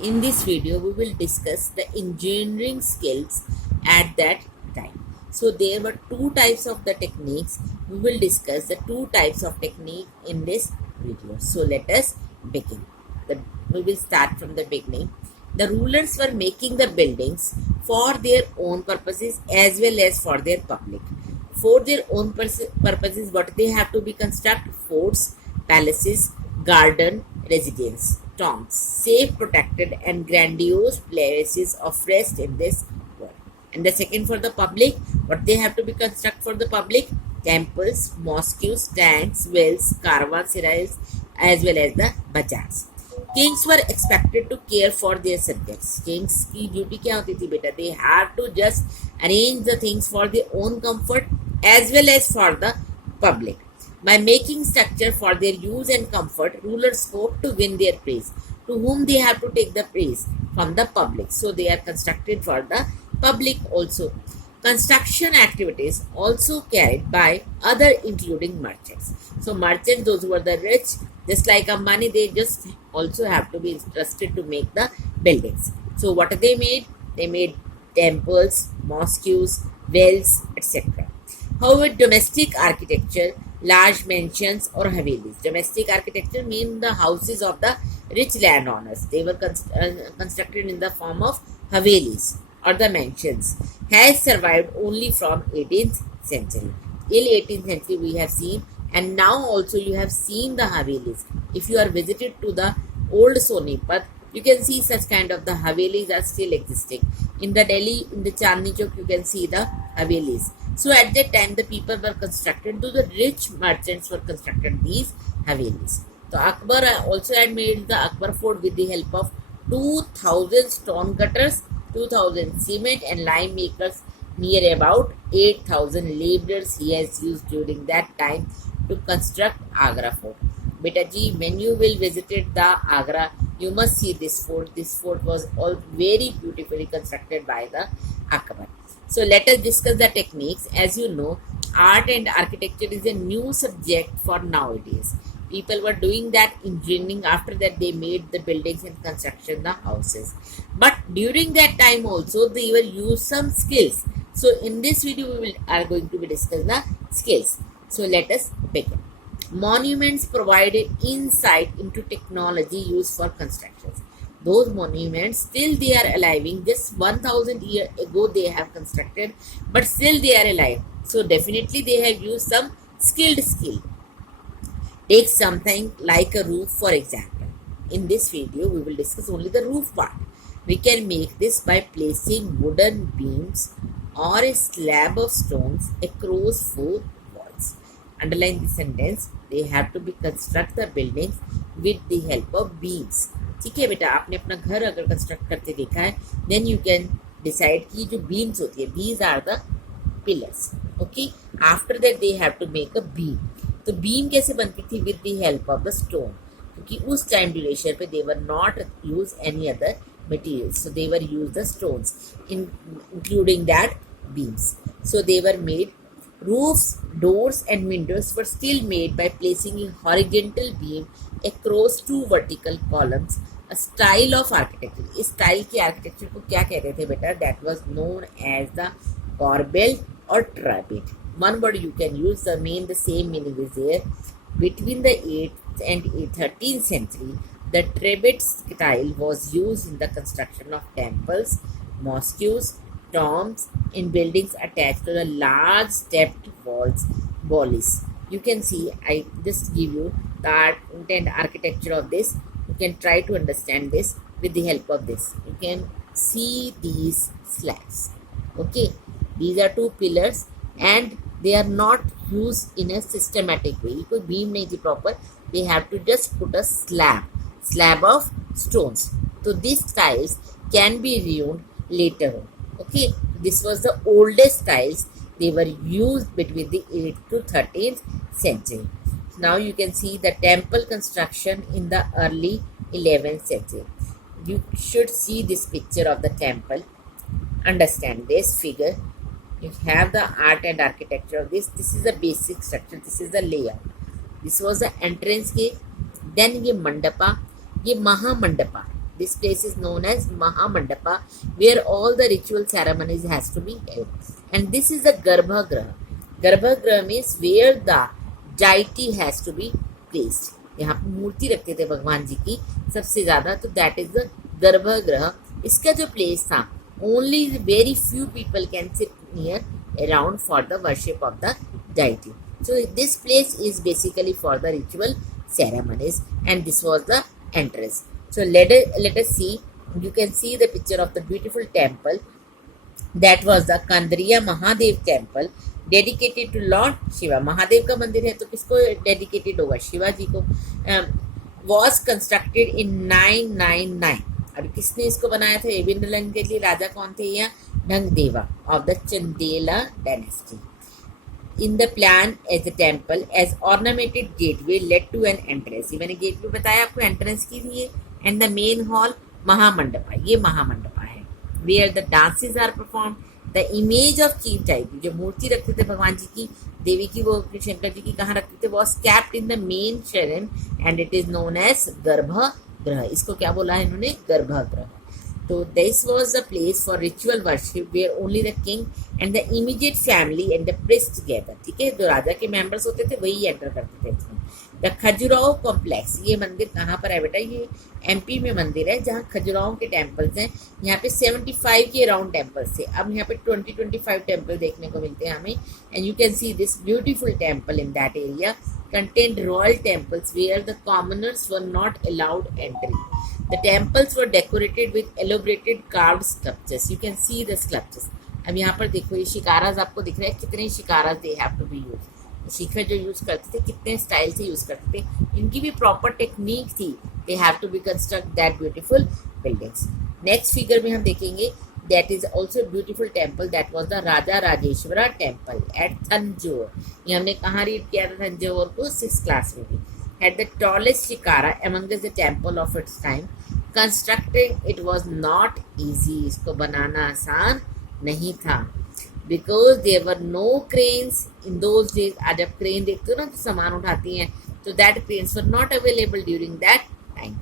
In this video, we will discuss the engineering skills at that time. So there were two types of the techniques. We will discuss the two types of technique in this video. So let us begin. We will start from the beginning. The rulers were making the buildings for their own purposes as well as for their public. For their own purposes, what they have to be construct? Forts, palaces, garden, residence, tombs, safe, protected, and grandiose places of rest in this world. And the second for the public, what they have to be construct for the public? Temples, mosques, tanks, wells, caravanserais, as well as the bazaars. Kings were expected to care for their subjects. Kings की duty क्या होती थी बेटा? They had to just arrange the things for their own comfort as well as for the public. By making structure for their use and comfort, rulers hope to win their praise. To whom they have to take the praise? From the public. So they are constructed for the public also. Construction activities also carried by other including merchants. So merchants, those who are the rich, just like money, they just also have to be interested to make the buildings. So what they made? They made temples, mosques, wells, etc. However, domestic architecture, large mansions or havelis. Domestic architecture means the houses of the rich landowners. They were constructed in the form of havelis or the mansions. Has survived only from 18th century. Till 18th century we have seen, and now also you have seen the havelis. If you are visited to the old Sonipat, you can see such kind of the havelis are still existing. In the Delhi, in the Chandni Chowk, you can see the havelis. So at that time, the people were constructed, to the rich merchants were constructed these havelis. So Akbar also had made the Akbar fort with the help of 2000 stone cutters, 2000 cement and lime makers, near about 8000 laborers he has used during that time to construct Agra fort. Beta ji, when you will visit the Agra, you must see this fort. This fort was all very beautifully constructed by the Akbar. So let us discuss the techniques. As you know, art and architecture is a new subject for nowadays. People were doing that engineering. After that, they made the buildings and construction the houses. But during that time also, they will use some skills. So in this video, we are going to be discuss the skills. So let us begin. Monuments provided insight into technology used for constructions. Those monuments still they are alive. Just 1000 years ago they have constructed, but still they are alive. So definitely they have used some skilled skill. Take something like a roof for example. In this video we will discuss only the roof part. We can make this by placing wooden beams or a slab of stones across four walls. Underline the sentence. They have to be construct the buildings with the help of beams. ठीक है बेटा, आपने अपना घर अगर construct करते देखा है, देन यू कैन डिसाइड कि जो बीम्स होती है, these are the pillars. Okay, after that they have to make a beam. तो बीम कैसे बनती थी? With the help of the stone, क्योंकि उस टाइम ड्यूरेशन पे they were not use any other materials, so they were used the stones including that beams. So they were made. Roofs, doors and windows were still made by placing a horizontal beam across two vertical columns, a style of architecture. इस style की architecture को क्या कहते थे बेटा? That was known as the corbelled or trapeze. One word you can use, the same meaning is there. Between the 8th and 13th century, the trapeze style was used in the construction of temples, mosques, tombs, in buildings attached to the large stepped walls. You can see, I just give you the art and architecture of this. You can try to understand this with the help of this. You can see these slabs. Okay, these are two pillars and they are not used in a systematic way. कोई beam नहीं थी proper. They have to just put a slab of stones. So these styles can be ruined later on. Okay, this was the oldest styles. They were used between the 8th to 13th century. Now you can see the temple construction in the early 11th century. You should see this picture of the temple. Understand this figure. You have the art and architecture of this. This is the basic structure. This is the layout. This was the entrance gate. Then ये मंडपा, ये महामंडपा, This place is known as Mahamandapa, where all the ritual ceremonies has to be held. And this is the Garbhagraha. Garbhagraha means where the deity has to be placed. यहाँ पे मूर्ति रखते थे भगवान जी की सबसे ज्यादा, तो दैट इज द गर्भगृह. इसका जो प्लेस था, only very few people can sit near around for the worship of the deity. So this place is basically for the ritual ceremonies, and this was the entrance. So let us see. You can see the picture of the beautiful temple. That was the Kandriya Mahadev temple, dedicated to Lord Shiva. Mahadev का मंदिर है तो किसको dedicated होगा? शिवा जी को. Was constructed in 999. और किसने इसको बनाया था? एविंडलन के लिए राजा कौन थे? या ढंगदेवा of the Chandela dynasty. In the plan as a temple, as ornamented gateway led to an entrance. ये मैंने गेटवे बताया आपको, एंट्रेंस की लिए. And the main hall महामंडपा. ये महामंडपा है. Where the dances are performed. The image of chief deity, जो मूर्ति रखते थे भगवान जी की, देवी की, वो शंकर जी की कहाँ रखते थे? was kept in the main shrine and it is known as गर्भगृह. इसको क्या बोला है इन्होंने? गर्भगृह. So this was the place for ritual worship where only the king and the immediate family and the priest gather. ठीक है, जो राजा के मेंबर्स होते थे वही एंटर करते थे इसमें. द खजुराहो कॉम्प्लेक्स, ये मंदिर कहाँ पर है बेटा? ये एमपी में मंदिर है जहाँ खजुराहो के टेम्पल्स हैं. यहाँ पे 75 के अराउंड टेम्पल्स थे. अब यहाँ पे 20-25 टेम्पल देखने को मिलते हैं हमें. And you can see this beautiful temple in that area contained royal temples where the commoners were not allowed entry. The temples were decorated with elaborated carved sculptures. You can see the sculptures. अब यहाँ पर देखो ये शिकाराज आपको दिख रहा है. कितने शिकाराज they have to be use. शिखर जो यूज करते थे कितने स्टाइल से यूज करते थे. इनकी भी प्रॉपर टेक्निक थी. They have to be construct that beautiful buildings. Next figure में हम देखेंगे that is also a beautiful temple. That was the Raja Rajeshwara temple at Thanjore. ये हमने कहाँ रीड किया था? तंजौर को 6th क्लास में भी. Had the tallest shikara among the temple of its time. Constructing it was not easy. इसको बनाना आसान नहीं था. Because there were no cranes in those days. आज जब क्रेन देखते हो ना तो सामान उठाती हैं, तो that cranes were not available during that time.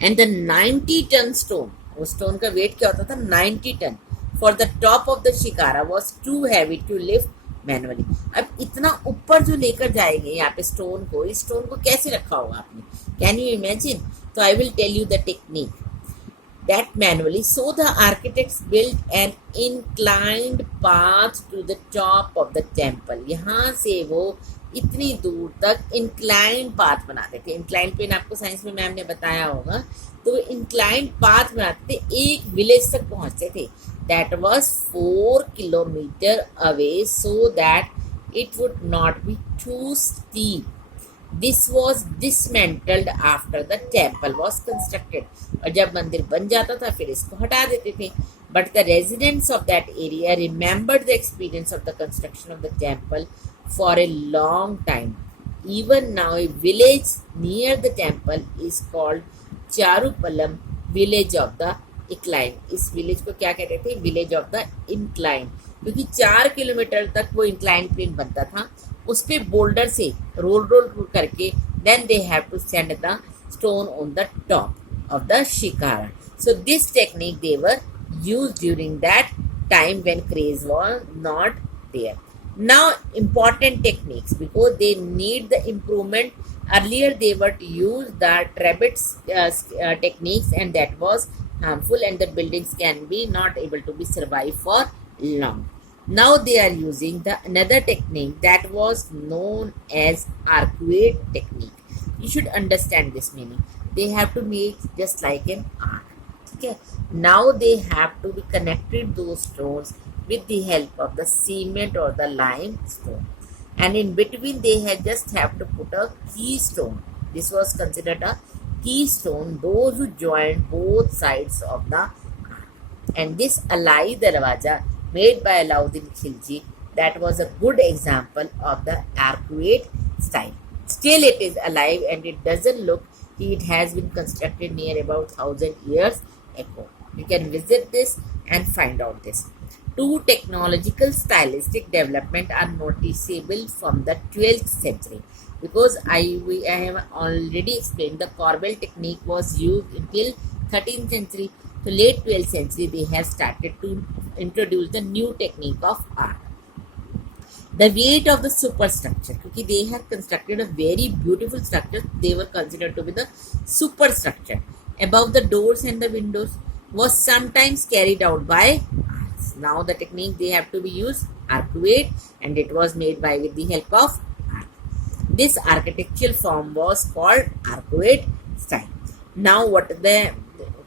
And the 90-ton stone, वो स्टोन का वेट क्या होता था? 90 ton. For the top of the shikhara was too heavy to lift manually. अब इतना ऊपर जो लेकर जाएंगे यहाँ पे स्टोन को, इस स्टोन को कैसे रखा होगा आपने? Can you imagine? तो I will tell you the technique that manually. So the architects built an inclined path to the top of the temple. यहाँ से वो इतनी दूर तक इंक्लाइंड पाथ बनाते थे. इंक्लाइंड पेन आपको साइंस में मैम ने बताया होगा. तो इंक्लाइंड पाथ बनाते थे, एक विलेज तक पहुंचते थे. That was 4 kilometre away so that it would not be too steep. This was dismantled after the temple was constructed. और जब मंदिर बन जाता था फिर इसको हटा देते थे. But the residents of that area remembered the experience of the construction of the temple for a long time. Even now a village near the temple is called Charupalam, village of the incline. इस village को क्या कहते थे? Village of the incline. क्योंकि 4 kilometre तक वो incline plane बनता था. उस पे बोल्डर से रोल करके then they have to send the stone on the top of the shikhara. So this technique they were used during that time when cranes was not there. Now important techniques because they need the improvement. Earlier they were to use the Trabbits techniques and that was harmful and the buildings can be not able to be survive for long. Now they are using the another technique that was known as arcuate technique. You should understand this meaning. They have to make just like an arc. Okay. Now they have to be connected those stones with the help of the cement or the limestone. And in between they just have to put a keystone. This was considered a keystone, those who joined both sides of the arc. And this Alai Darwaja made by Alauddin Khilji, that was a good example of the arcuate style. Still it is alive and it doesn't look, it has been constructed near about 1000 years ago. You can visit this and find out this. Two technological stylistic development are noticeable from the 12th century. Because I have already explained the corbel technique was used until 13th century. So late 12th century, they have started to introduce the new technique of arc. The weight of the superstructure, because they have constructed a very beautiful structure, they were considered to be the superstructure above the doors and the windows, was sometimes carried out by arcs. Now the technique they have to be used arc weight, and it was made by with the help of arc. This architectural form was called arc weight style. Now what the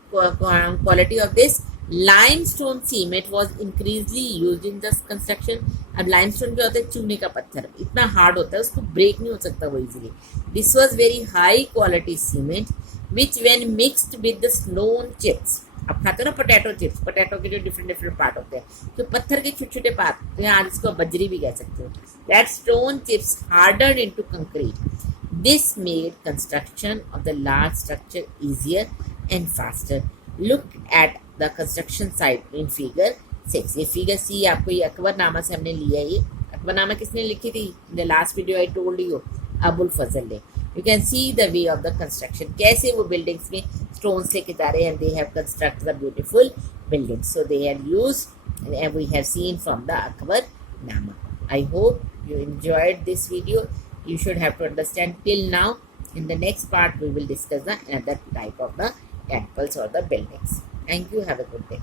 quality of this? Limestone cement was increasingly used in this construction. अब limestone क्या होता है? चूने का पत्थर, इतना hard होता है उसको ब्रेक नहीं हो सकता वो easily. This was very high quality cement which when mixed with the stone chips. आप खाते हो ना पोटैटो चिप्स, पोटैटो के जो डिफरेंट डिफरेंट पार्ट होते हैं, तो पत्थर के छोटे छोटे पार्ट, तो यहाँ इसको बजरी भी कह सकते हो. That stone chips harden into concrete. This made construction of the large structure easier and faster. Look at the construction site in figure 6. ये figure C आपको ये अकबरनामा से हमने लिया. ये अकबरनामा किसने लिखी थी? In the last video I told you, Abul फजल ने. You can see the way of the construction. कैसे वो buildings में stones लेके जा रहे हैं, and they have constructed the beautiful buildings. So they have used, and we have seen from the Akbarnama. I hope you enjoyed this video. You should have to understand till now. In the next part, we will discuss the another type of the temples or the buildings. Thank you. Have a good day.